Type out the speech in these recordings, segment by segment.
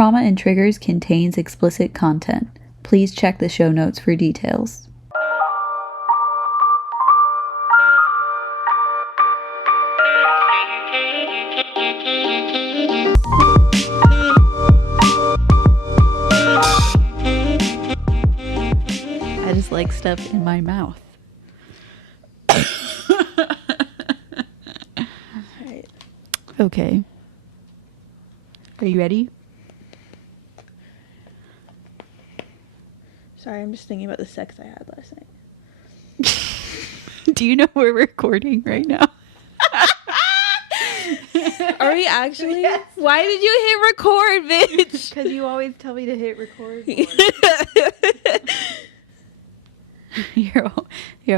Trauma and Triggers contains explicit content. Please check the show notes for details. I just like stuff in my mouth. Alright. Okay. Are you ready? Sorry, I'm just thinking about the sex I had last night. Do you know we're recording right now? Are we actually? Yes. Why did you hit record, bitch? Because you always tell me to hit record. You're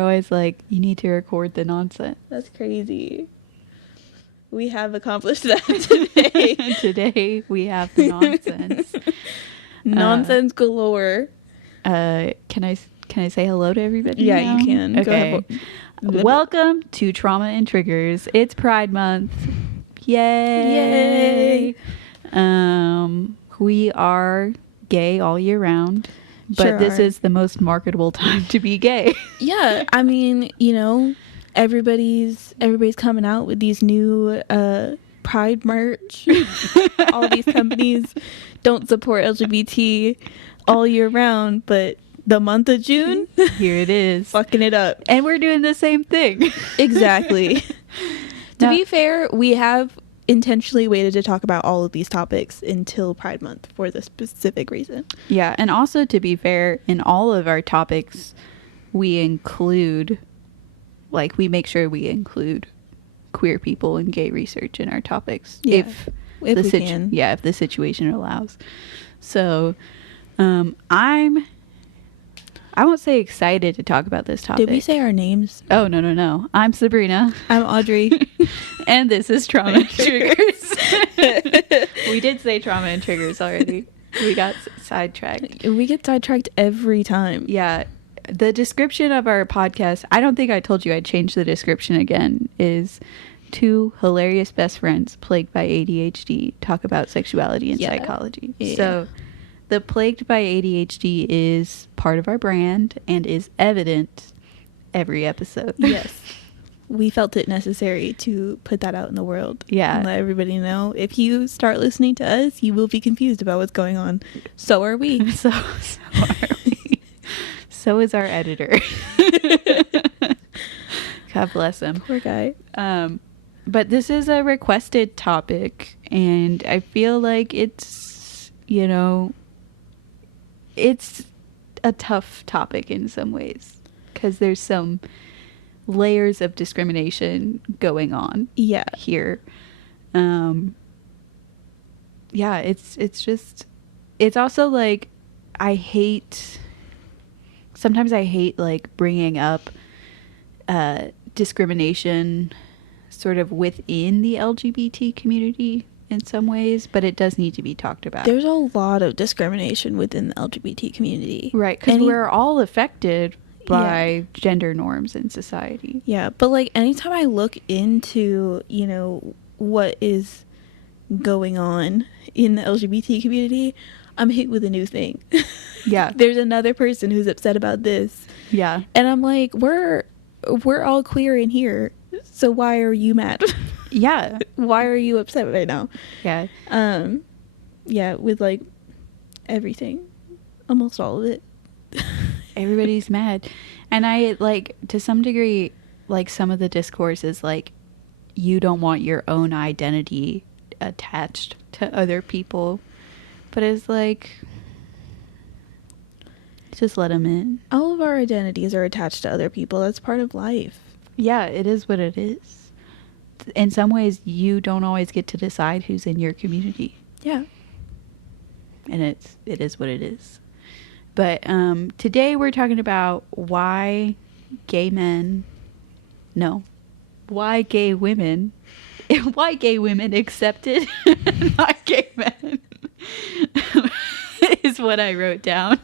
always like, you need to record the nonsense. That's crazy. We have accomplished that today. Today we have the nonsense. Nonsense galore. Can I say hello to everybody? Yeah, now? you can. Okay. Welcome to Trauma and Triggers. It's Pride Month. Yay! We are gay all year round, but Sure this are. is the most marketable time to be gay. Yeah, I mean, you know, everybody's coming out with these new Pride merch. All these companies don't support LGBT all year round, but the month of June, Here it is. fucking it up. And we're doing the same thing. Exactly. To Now- be fair, we have intentionally waited to talk about all of these topics until Pride Month for the specific reason. Yeah, and also to be fair, in all of our topics, we include, like, we make sure we include queer people and gay research in our topics. Yeah, If we the can. Yeah, if the situation allows. So, I won't say excited to talk about this topic. Did we say our names? Oh, no. I'm Sabrina. I'm Audrey. And this is Trauma and Triggers. We did say Trauma and Triggers already. We got sidetracked. We get sidetracked every time. Yeah. The description of our podcast, I don't think I told you I'd change the description again, is two hilarious best friends plagued by ADHD talk about sexuality and psychology. Yeah. So the plagued by ADHD is part of our brand and is evident every episode. Yes. We felt it necessary to put that out in the world. Yeah. And let everybody know. If you start listening to us, you will be confused about what's going on. So are we. So are we. So is our editor. God bless him. Poor guy. But this is a requested topic, and I feel like it's, you know, it's a tough topic in some ways because there's some layers of discrimination going on Yeah. here. Yeah, it's also like, sometimes I hate like bringing up discrimination sort of within the LGBT community in some ways, but it does need to be talked about. There's a lot of discrimination within the LGBT community. Right, because Any- we're all affected by gender norms in society. Yeah, but like anytime I look into, you know, what is going on in the LGBT community, I'm hit with a new thing. Yeah. There's another person who's upset about this. Yeah. And I'm like, we're all queer in here. So why are you mad? Yeah. Why are you upset right now? Yeah. Yeah, with like everything. Almost all of it. Everybody's mad. And I, like, to some degree, like, some of the discourse is like, you don't want your own identity attached to other people. But it's like, just let them in. All of our identities are attached to other people. That's part of life. Yeah, it is what it is. In some ways, you don't always get to decide who's in your community. Yeah. And it is what it is. But today we're talking about why gay women accepted, not gay men, is what I wrote down.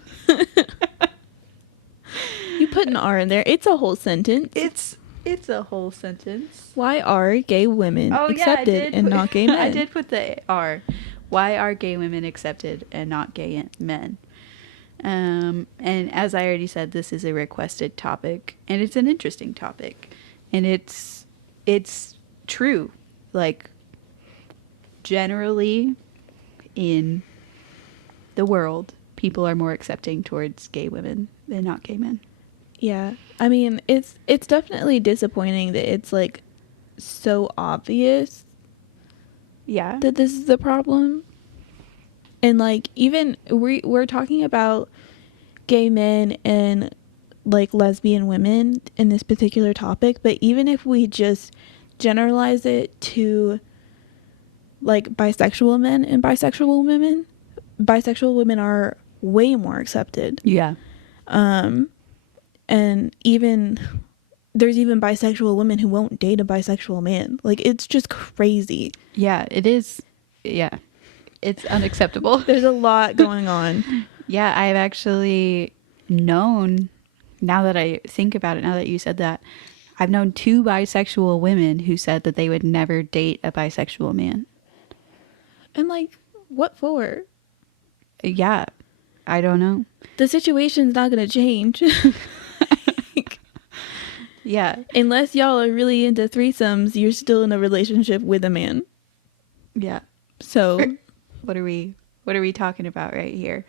You put an R in there. It's a whole sentence. It's a whole sentence. Why are gay women accepted and not gay men? I did put the R. Why are gay women accepted and not gay men? And as I already said, this is a requested topic, and it's an interesting topic, and it's true. Like, generally in the world, people are more accepting towards gay women than not gay men. Yeah. I mean, it's definitely disappointing that it's like so obvious Yeah. that this is the problem. And like, even we're talking about gay men and like lesbian women in this particular topic, but even if we just generalize it to like bisexual men and bisexual women are way more accepted. Yeah. And even there's even bisexual women who won't date a bisexual man. Like, it's just crazy. Yeah, it is. Yeah. It's unacceptable. There's a lot going on. Yeah, I've actually known, now that I think about it, now that you said that, I've known 2 bisexual women who said that they would never date a bisexual man. And like, what for? Yeah, I don't know. The situation's not going to change. Yeah. Unless y'all are really into threesomes, you're still in a relationship with a man. Yeah. So What are we talking about right here?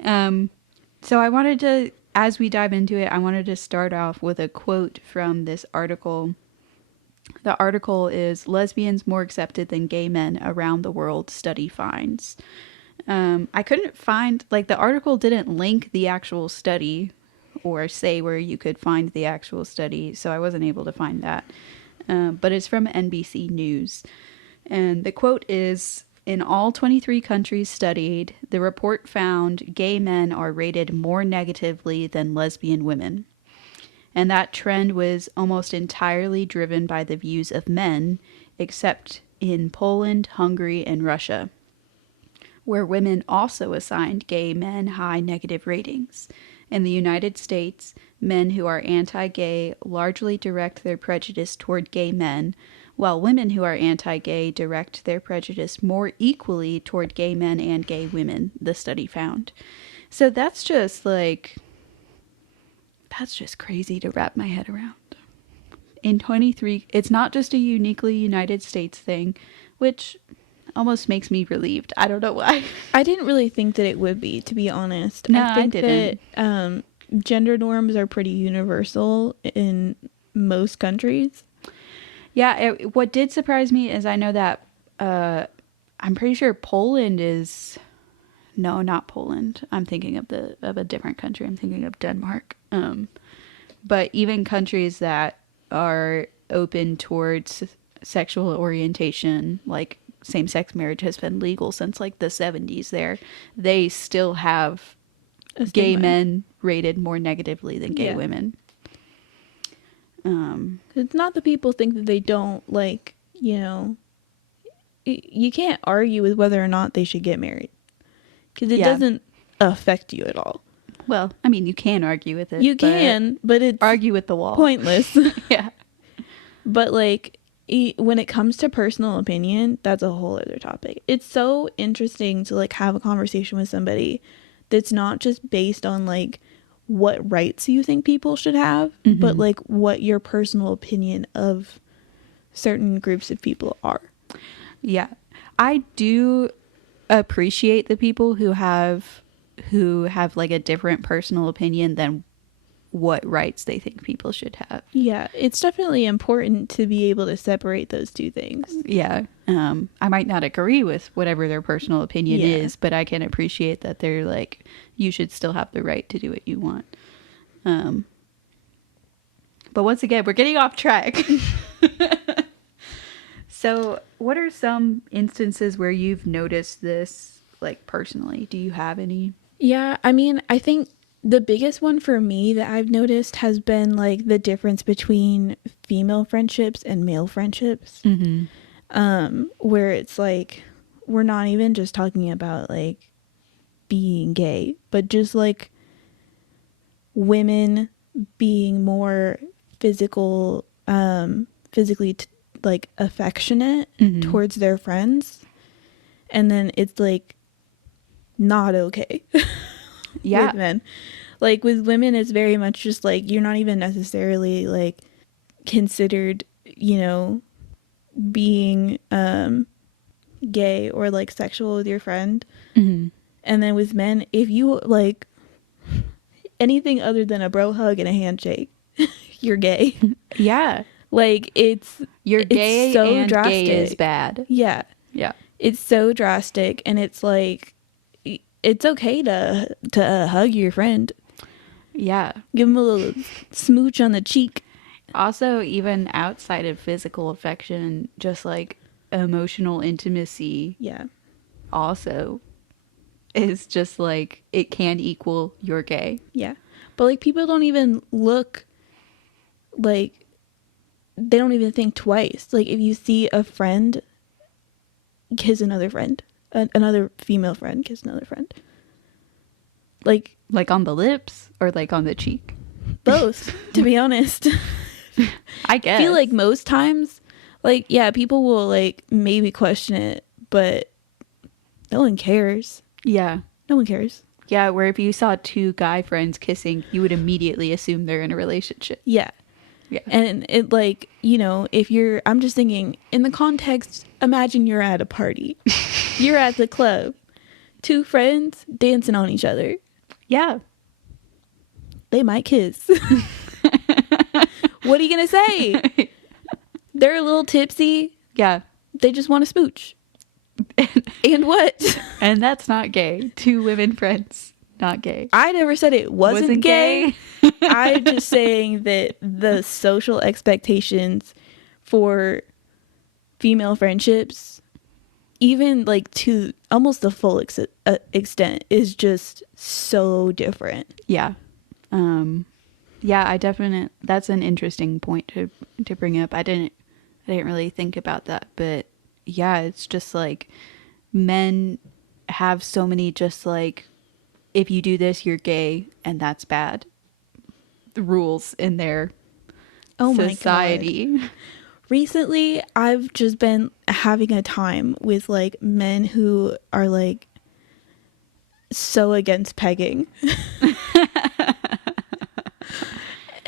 So I wanted to, as we dive into it, I wanted to start off with a quote from this article. The article is "Lesbians More Accepted Than Gay Men Around the World Study Finds." I couldn't find, like, the article didn't link the actual study or say where you could find the actual study, so I wasn't able to find that. But it's from NBC News. And the quote is, "In all 23 countries studied, the report found gay men are rated more negatively than lesbian women. And that trend was almost entirely driven by the views of men, except in Poland, Hungary, and Russia, where women also assigned gay men high negative ratings. In the United States, men who are anti-gay largely direct their prejudice toward gay men, while women who are anti-gay direct their prejudice more equally toward gay men and gay women," the study found. So that's just crazy to wrap my head around. In 23, it's not just a uniquely United States thing, which almost makes me relieved. I don't know why. I didn't really think that it would be, to be honest. No, I think I didn't. that gender norms are pretty universal in most countries. Yeah, what did surprise me is I know that I'm pretty sure Poland is, no, not Poland. I'm thinking of a different country. I'm thinking of Denmark. But even countries that are open towards sexual orientation, like same-sex marriage has been legal since like the 70s there, they still have gay men rated more negatively than gay women. It's not that people think that they don't, like, you know, you can't argue with whether or not they should get married, because it doesn't affect you at all. Well, I mean, you can argue with it. You can, but it's argue with the wall. Pointless. Yeah. But like, when it comes to personal opinion, that's a whole other topic. It's so interesting to like have a conversation with somebody that's not just based on like what rights you think people should have, but like what your personal opinion of certain groups of people are. Yeah. I do appreciate the people who have like a different personal opinion than what rights they think people should have. Yeah, it's definitely important to be able to separate those two things. Yeah. I might not agree with whatever their personal opinion is, but I can appreciate that they're like, you should still have the right to do what you want. But once again, we're getting off track. So what are some instances where you've noticed this, like, personally? Do you have any? Yeah, I mean, I think the biggest one for me that I've noticed has been like the difference between female friendships and male friendships. Where it's like, we're not even just talking about like being gay, but just like women being more physically like affectionate towards their friends. and then it's like not okay Yeah. with men. Like with women, it's very much just like you're not even necessarily like considered, you know, being gay or like sexual with your friend. Mm-hmm. And then with men, if you like anything other than a bro hug and a handshake, you're gay. Yeah. Like You're gay, it's so and drastic. gay is bad. Yeah. Yeah. It's so drastic, and it's like it's okay to hug your friend. Yeah. Give him a little smooch on the cheek. Also, even outside of physical affection, just like emotional intimacy Yeah. also is just like it can equal you're gay. Yeah. But like people don't even look like they don't even think twice. Like if you see a friend kiss another friend, another female friend kiss another friend. Like on the lips or like on the cheek? both, to be honest. I guess. I feel like most times, like, yeah, people will like maybe question it, but no one cares. Yeah. No one cares. Yeah, where if you saw two guy friends kissing, you would immediately assume they're in a relationship. Yeah. Yeah. And it like, you know, I'm just thinking in the context, imagine you're at a party. You're at the club. Two friends dancing on each other. Yeah. They might kiss. What are you going to say? They're a little tipsy. Yeah. They just want to smooch. And what? And that's not gay. Two women friends, not gay. I never said it wasn't gay. I'm just saying that the social expectations for female friendships, even like to almost the full extent, is just so different. Yeah. Yeah, that's an interesting point to bring up. I didn't really think about that, but yeah, it's just like men have so many just like if you do this you're gay and that's bad rules in their society. My God. Recently, I've just been having a time with like men who are like so against pegging. And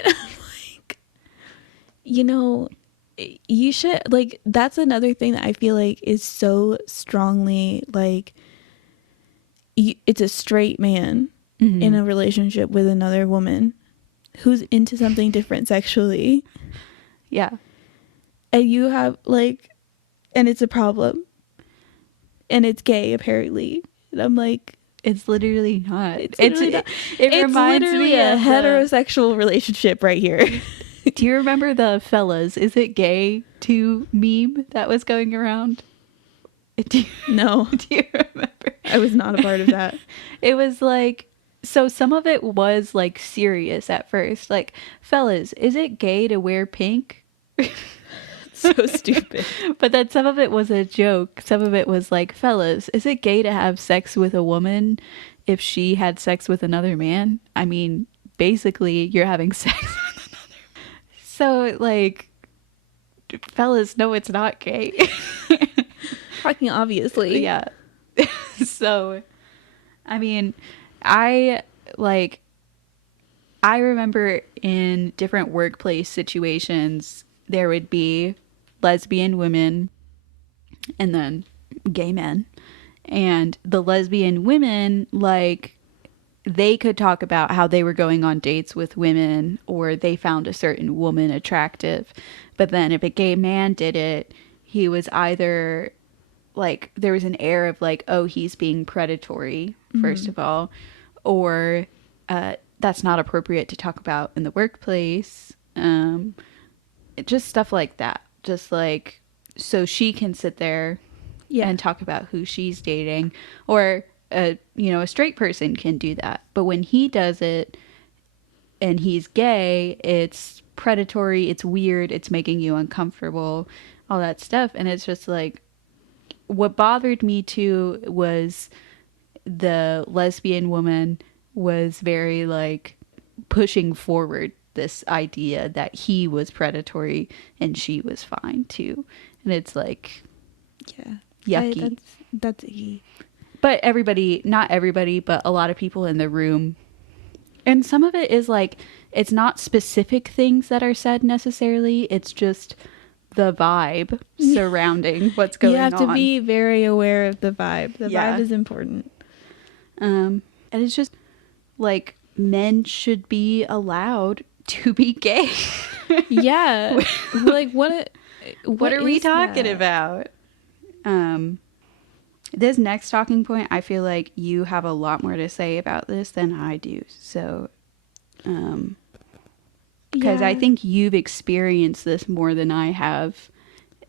I'm like, you know, you should like that's another thing that I feel like is so strongly like it's a straight man in a relationship with another woman who's into something different sexually. Yeah. And you have like and it's a problem. And it's gay apparently. And I'm like it's literally not. It reminds literally me a of heterosexual relationship right here. Do you remember the fellas, is it gay to meme that was going around? No. Do you remember? I was not a part of that. It was like, so some of it was like serious at first. Like, fellas, is it gay to wear pink? So stupid. But then some of it was a joke. Some of it was like, fellas, is it gay to have sex with a woman if she had sex with another man? I mean, basically, you're having sex with another. So, like, fellas, no, it's not gay. Fucking obviously. Yeah. So, I mean, I remember in different workplace situations, there would be lesbian women and then gay men. And the lesbian women, like, they could talk about how they were going on dates with women or they found a certain woman attractive. But then if a gay man did it, he was either like, there was an air of like, oh, he's being predatory, first of all, or that's not appropriate to talk about in the workplace. Just stuff like that. Just like, so she can sit there and talk about who she's dating, or a straight person can do that. But when he does it and he's gay, it's predatory, it's weird, it's making you uncomfortable, all that stuff. And it's just like, what bothered me too was the lesbian woman was very like pushing forward this idea that he was predatory and she was fine too. And it's like, yeah, yucky. That's a he. But everybody, not everybody, but a lot of people in the room. And some of it is like, it's not specific things that are said necessarily. It's just the vibe surrounding what's going on. You have to be very aware of the vibe. The Yeah. vibe is important. And it's just like, men should be allowed to be gay. Yeah. Like, what are we is talking that? about? This next talking point, I feel like you have a lot more to say about this than I do. So, because I think you've experienced this more than I have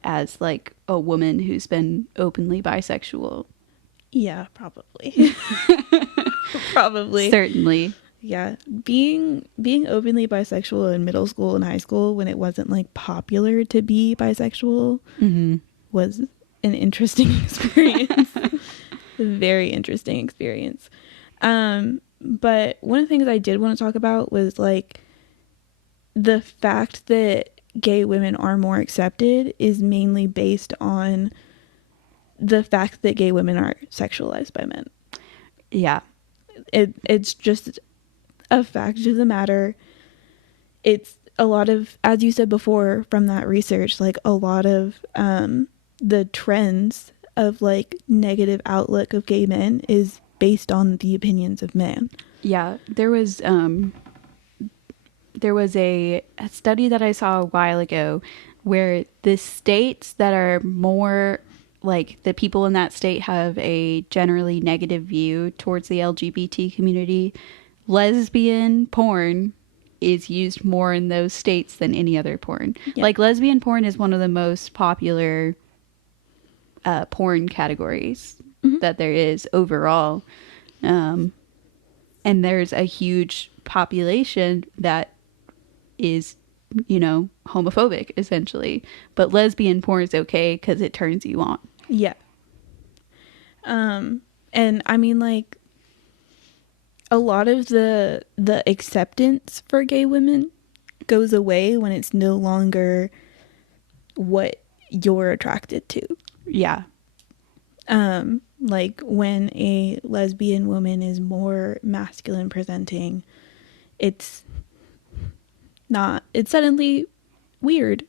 as like a woman who's been openly bisexual. Yeah, probably. Probably. Certainly. Yeah. Being openly bisexual in middle school and high school when it wasn't like popular to be bisexual was an interesting experience. A very interesting experience. But one of the things I did want to talk about was like the fact that gay women are more accepted is mainly based on the fact that gay women are sexualized by men. Yeah. It's just a fact of the matter. It's a lot of, as you said before from that research, like a lot of the trends of like negative outlook of gay men is based on the opinions of men. Yeah, there was a study that I saw a while ago where the states that are more like the people in that state have a generally negative view towards the LGBT community, lesbian porn is used more in those states than any other porn. Yeah. Like lesbian porn is one of the most popular porn categories that there is overall. And there's a huge population that is, you know, homophobic essentially, but lesbian porn is okay because it turns you on. Yeah. And I mean, like, a lot of the acceptance for gay women goes away when it's no longer what you're attracted to. Yeah. Like when a lesbian woman is more masculine presenting, it's suddenly weird.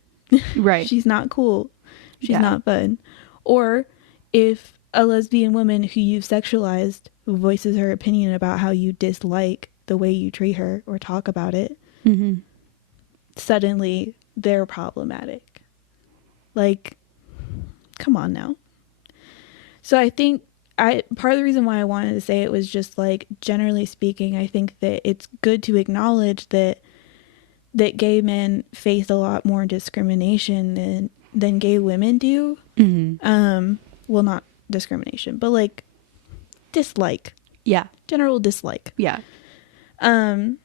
Right. She's not cool. She's Yeah. not fun. Or if a lesbian woman who you've sexualized voices her opinion about how you dislike the way you treat her or talk about it, suddenly they're problematic. Like, come on now. So I think part of the reason why I wanted to say it was just like, generally speaking, I think that it's good to acknowledge that gay men face a lot more discrimination than gay women do. Well, not discrimination, but like dislike. Yeah. General dislike. Yeah. A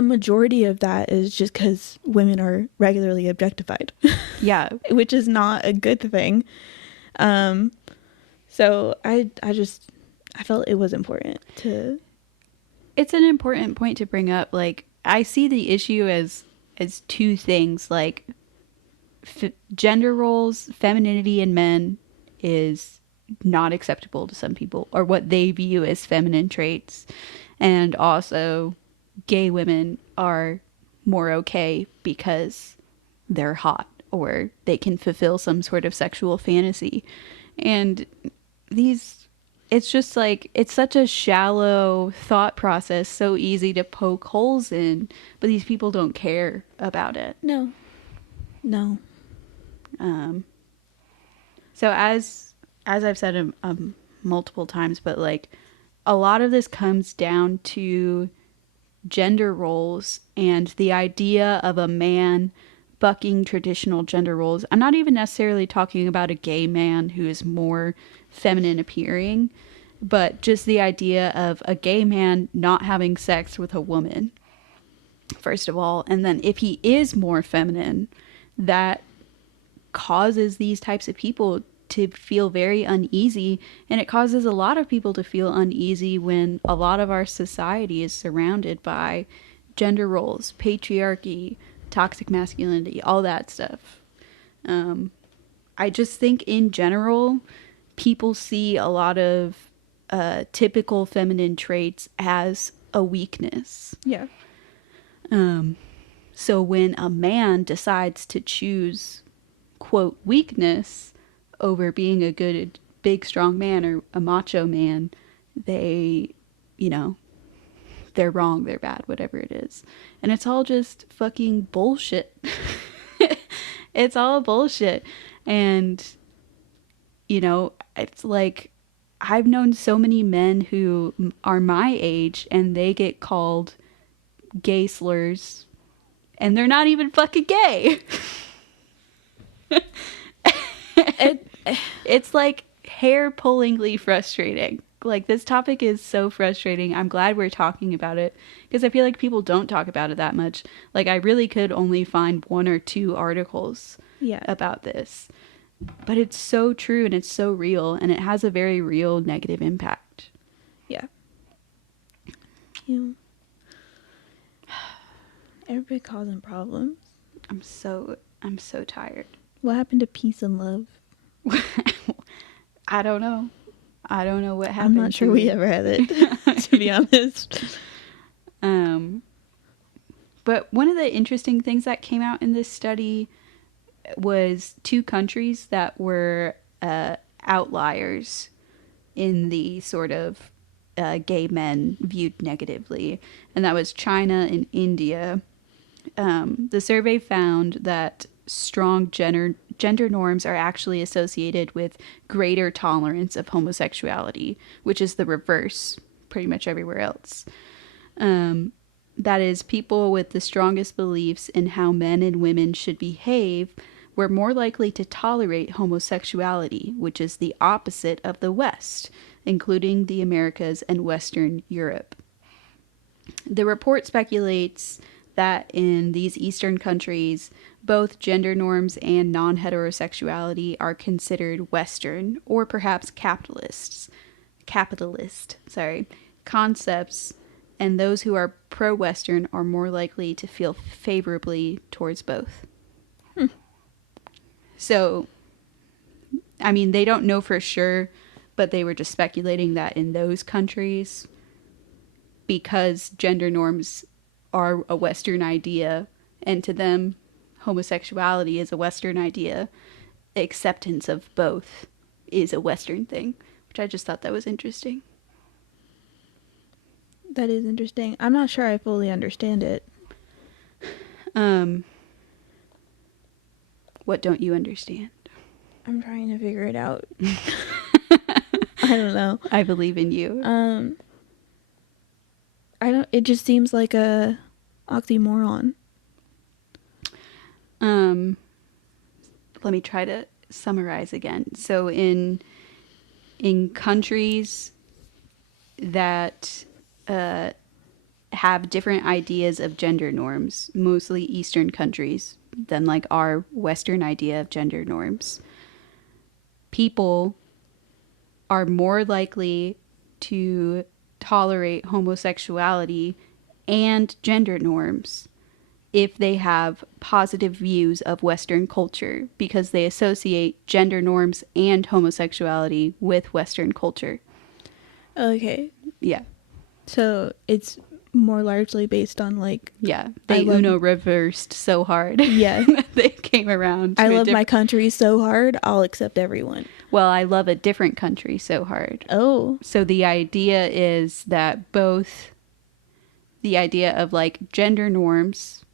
majority of that is just because women are regularly objectified. Yeah. Which is not a good thing. So I felt it was important to. It's an important point to bring up. Like, I see the issue as two things, like gender roles, femininity in men is not acceptable to some people, or what they view as feminine traits, and also gay women are more okay because they're hot or they can fulfill some sort of sexual fantasy. And it's just like, it's such a shallow thought process, so easy to poke holes in, but these people don't care about it. No. So as I've said multiple times, but like a lot of this comes down to gender roles and the idea of a man bucking traditional gender roles. I'm not even necessarily talking about a gay man who is more feminine appearing, but just the idea of a gay man not having sex with a woman, first of all. And then if he is more feminine, that causes these types of people to feel very uneasy, and it causes a lot of people to feel uneasy when a lot of our society is surrounded by gender roles, patriarchy, toxic masculinity, all that stuff. I just think in general, people see a lot of typical feminine traits as a weakness. Yeah. So when a man decides to choose, quote, weakness over being a good, big, strong man or a macho man, they, you know, they're wrong, they're bad, whatever it is. And it's all just fucking bullshit. It's all bullshit. And, you know, it's like, I've known so many men who are my age and they get called gay slurs and they're not even fucking gay. It's like hair-pullingly frustrating. Like, this topic is so frustrating. I'm glad we're talking about it because I feel like people don't talk about it that much. Like, I really could only find 1 or 2 articles about this. But it's so true and it's so real and it has a very real negative impact. Yeah. You. Everybody causing problems. I'm so tired. What happened to peace and love? I don't know. I don't know what happened. I'm not sure we ever had it, to be honest. But one of the interesting things that came out in this study was 2 countries that were outliers in the sort of gay men viewed negatively, and that was China and India. The survey found that strong gender norms are actually associated with greater tolerance of homosexuality, which is the reverse pretty much everywhere else. That is, people with the strongest beliefs in how men and women should behave were more likely to tolerate homosexuality, which is the opposite of the West, including the Americas and Western Europe. The report speculates that in these Eastern countries, both gender norms and non-heterosexuality are considered Western or perhaps capitalist concepts, and those who are pro-Western are more likely to feel favorably towards both. So, I mean, they don't know for sure, but they were just speculating that in those countries, because gender norms are a Western idea, and to them, homosexuality is a Western idea, acceptance of both is a Western thing, which I just thought that was interesting. That is interesting. I'm not sure I fully understand it. What don't you understand? I'm trying to figure it out. I don't know. I believe in you. It just seems like a oxymoron. Let me try to summarize again. So in countries that have different ideas of gender norms, mostly Eastern countries, than like our Western idea of gender norms, people are more likely to tolerate homosexuality and gender norms if they have positive views of Western culture, because they associate gender norms and homosexuality with Western culture. Okay. Yeah. So it's more largely based on like... Yeah. They Uno reversed so hard. Yeah. They came around. I love my country so hard, I'll accept everyone. Well, I love a different country so hard. Oh. So the idea is that both the idea of like gender norms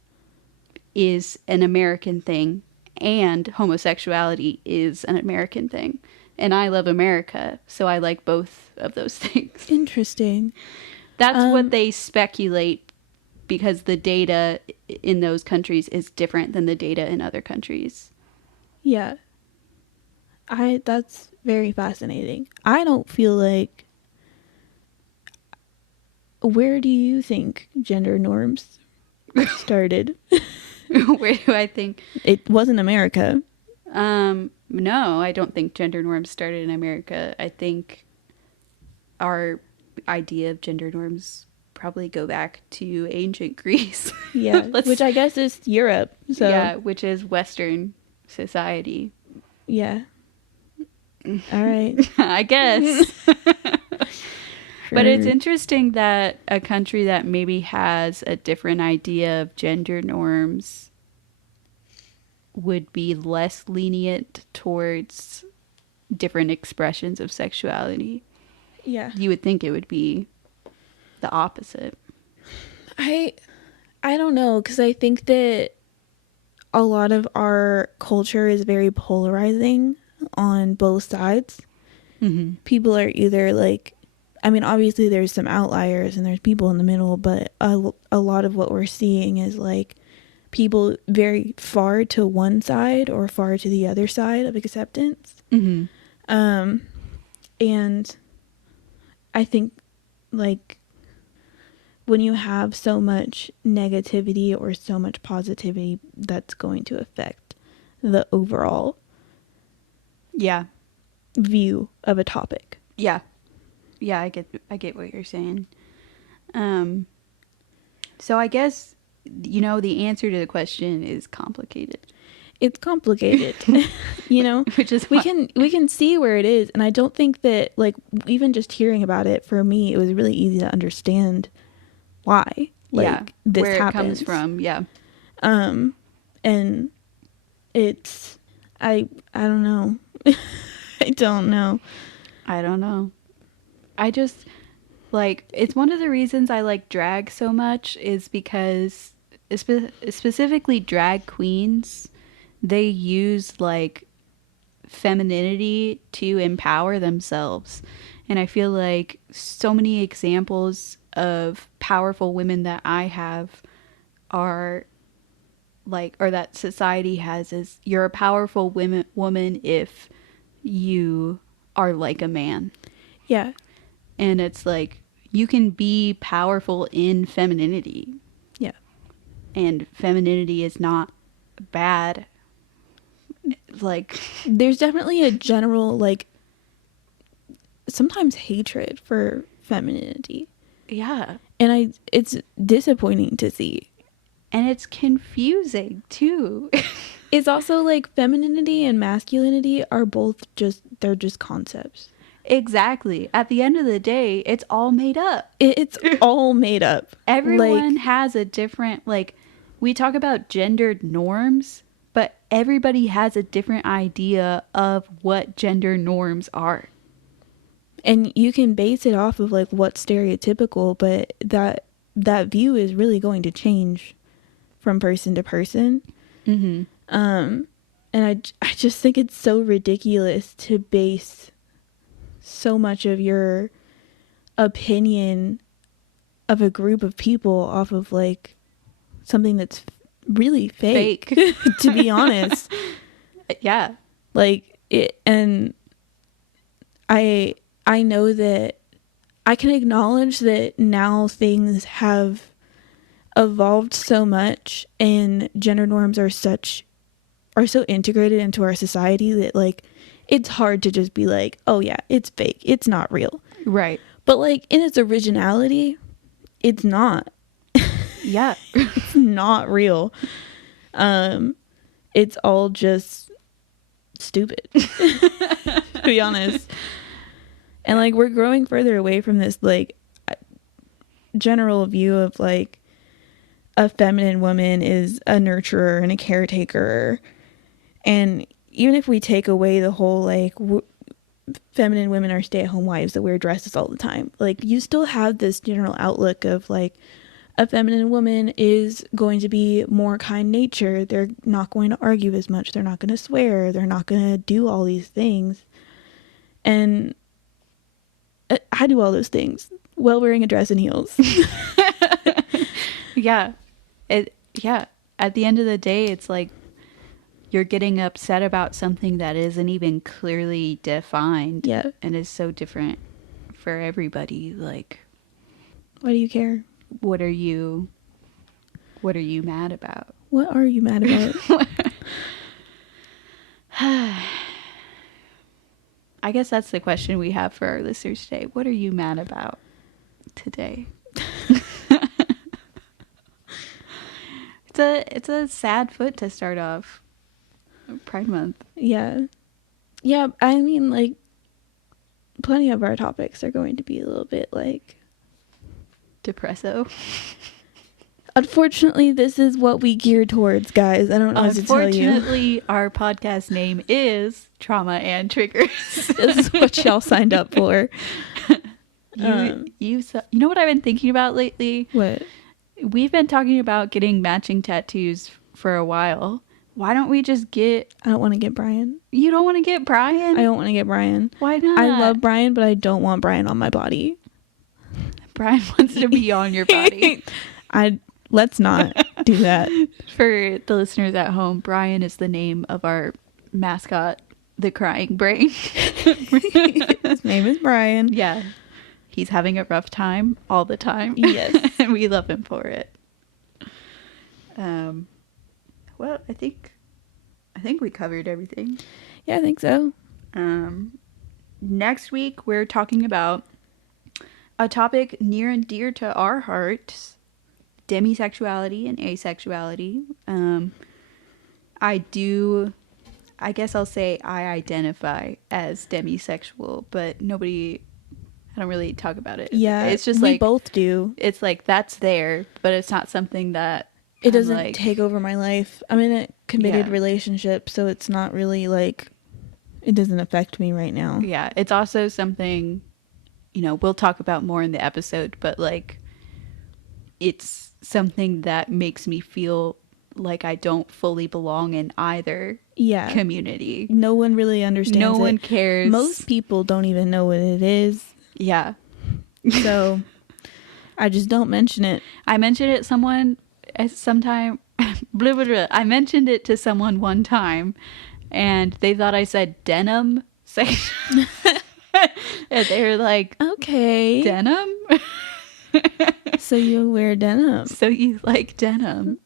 is an American thing and homosexuality is an American thing. And I love America, so I like both of those things. Interesting. That's what they speculate, because the data in those countries is different than the data in other countries. Yeah. That's very fascinating. I don't feel like... Where do you think gender norms started? Where do I think? It wasn't America. No, I don't think gender norms started in America. I think our idea of gender norms probably go back to ancient Greece. Yeah, which I guess is Europe. So yeah, which is Western society. Yeah. All right. I guess. But it's Sure. interesting that a country that maybe has a different idea of gender norms would be less lenient towards different expressions of sexuality. Yeah. You would think it would be the opposite. I don't know, because I think that a lot of our culture is very polarizing on both sides. Mm-hmm. People are either like, I mean, obviously there's some outliers and there's people in the middle, but a lot of what we're seeing is like people very far to one side or far to the other side of acceptance. Mm-hmm. And I think like when you have so much negativity or so much positivity, that's going to affect the overall Yeah. view of a topic. Yeah. Yeah, I get what you're saying. So I guess the answer to the question is complicated. It's complicated. Which is we can see where it is, and I don't think that like even just hearing about it, for me it was really easy to understand why this where it happens. comes from. Yeah. And it's I don't know. I don't know. I don't know. I just it's one of the reasons I like drag so much is because specifically drag queens, they use like femininity to empower themselves. And I feel like so many examples of powerful women that I have are or that society has is you're a powerful woman if you are like a man. Yeah. And it's like you can be powerful in femininity. Yeah. And femininity is not bad. Like there's definitely a general like sometimes hatred for femininity. Yeah. And it's disappointing to see. And it's confusing too. It's also like femininity and masculinity are both they're just concepts. Exactly. At the end of the day, it's all made up. It's all made up. Everyone has a different, we talk about gendered norms, but everybody has a different idea of what gender norms are. And you can base it off of like what's stereotypical, but that view is really going to change from person to person. Mm-hmm. And I just think it's so ridiculous to base so much of your opinion of a group of people off of like something that's really fake. To be honest. Yeah. Like it, and I know that I can acknowledge that now things have evolved so much and gender norms are so integrated into our society that like it's hard to just be like, oh yeah, it's fake, it's not real. Right. But like in its originality, it's not. Yeah. It's not real. It's all just stupid. To be honest. And like we're growing further away from this like general view of like a feminine woman is a nurturer and a caretaker. And even if we take away the whole like feminine women are stay-at-home wives that wear dresses all the time, like you still have this general outlook of like a feminine woman is going to be more kind nature. They're not going to argue as much. They're not going to swear. They're not going to do all these things. And I do all those things while wearing a dress and heels. Yeah. At the end of the day, it's like you're getting upset about something that isn't even clearly defined. Yeah. And is so different for everybody. Like, why do you care? What are you mad about? What are you mad about? I guess that's the question we have for our listeners today. What are you mad about today? It's a sad foot to start off Pride Month. Yeah. Yeah, I mean, like, plenty of our topics are going to be a little bit like... Depresso. Unfortunately, this is what we gear towards, guys. I don't know what to tell you. Unfortunately, our podcast name is Trauma and Triggers. This is what y'all signed up for. You know what I've been thinking about lately? What? We've been talking about getting matching tattoos for a while. Why don't we just get... I don't want to get Brian. You don't want to get Brian? I don't want to get Brian. Why not? I love Brian, but I don't want Brian on my body. Brian wants to be on your body. Let's not do that. For the listeners at home, Brian is the name of our mascot, the Crying Brain. His name is Brian. Yeah. He's having a rough time all the time. Yes. And we love him for it. Well, I think we covered everything. Yeah, I think so. Next week, we're talking about a topic near and dear to our hearts, demisexuality and asexuality. I guess I'll say I identify as demisexual, but I don't really talk about it. Yeah, it's just we like both do. It's like that's there, but it's not something that it doesn't take over my life. I'm in a committed Yeah. relationship, so it's not really like it doesn't affect me right now. Yeah, it's also something, we'll talk about more in the episode, but like it's something that makes me feel like I don't fully belong in either community. No one really understands No it. one cares. Most people don't even know what it is. Yeah. So I just don't mention it. I mentioned it sometime. Blah, blah, blah. I mentioned it to someone one time, and they thought I said denim. And they were like, okay, denim? So you wear denim. So you like denim.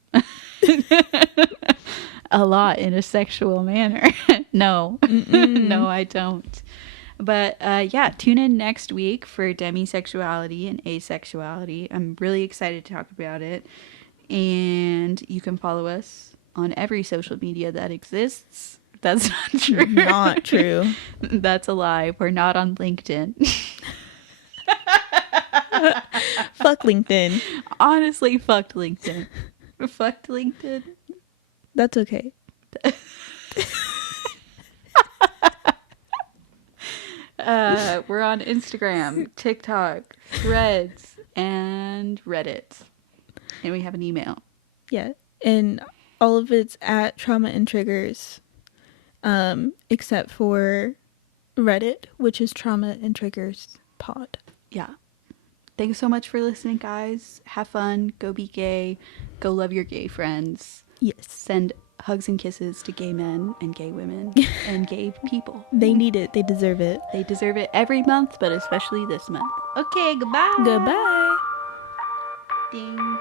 A lot in a sexual manner. No. No, I don't. But tune in next week for demisexuality and asexuality. I'm really excited to talk about it. And you can follow us on every social media that exists. That's not true. Not true. That's a lie. We're not on LinkedIn. Fuck LinkedIn. Honestly, fucked LinkedIn. Fucked LinkedIn. That's okay. We're on Instagram, TikTok, Threads, and Reddit. And we have an email. Yeah. And all of it's at Trauma and Triggers. Except for Reddit, which is Trauma and Triggers Pod. Yeah. Thanks so much for listening, guys. Have fun. Go be gay. Go love your gay friends. Yes. Send hugs and kisses to gay men and gay women and gay people. They need it. They deserve it. They deserve it every month, but especially this month. Okay, goodbye. Goodbye. Ding.